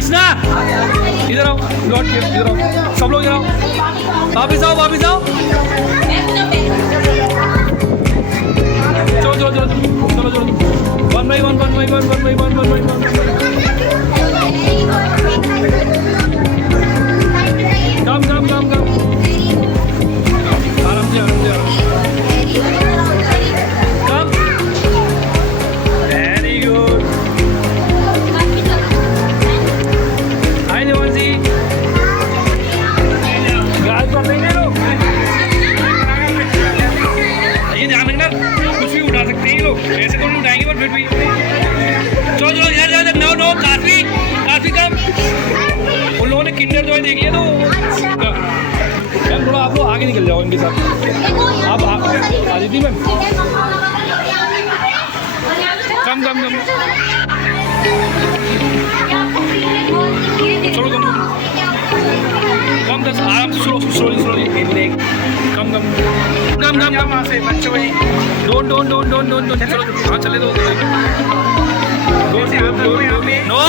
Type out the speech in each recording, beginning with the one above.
कृष्णा इधर आओ, लौट के इधर आओ, सब लोग इधर आओ, वापिस आओ, वापिस आओ। चलो चलो चलो चलो चलो, one by one, one by one, one by one, one by one. Come come come come, आराम से आराम से आराम। Come, very good. Hi Devanshi, गाल पर लेंगे लोग, ये ध्यान रखना, कुछ भी उठा सकते हैं ये लोग, ऐसे तो नहीं उठाएंगे पर फिर भी। चलो चलो यार यार, नो नो, काफी काफी कम। उन लोगों ने किंडर जॉय देख लिया तो यार थोड़ा आप लोग आगे निकल जाओ इनके साथ। आप आदिति मैम, कम कम कम, चलो कम कम, दस आराम से, स्लोली स्लोली, कम कम कम कम कम, वहाँ से बच्चों में don't don't don't don't don't don't, चलो हाँ चले दो, नो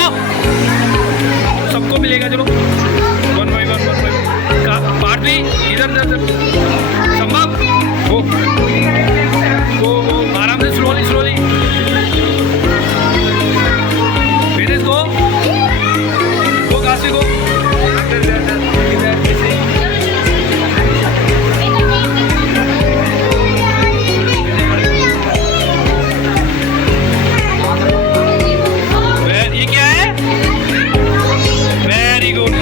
सबको मिलेगा, चलो one by one, one by part भी इधर इधर संभव वो आराम से, स्लोली स्लोली, फिनिश गो गो, काशी गो, ये क्या है, वेरी गुड।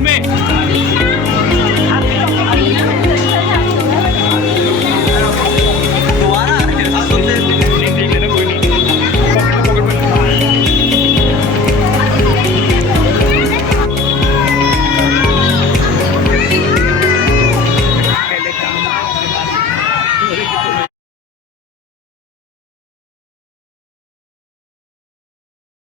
मार्केट में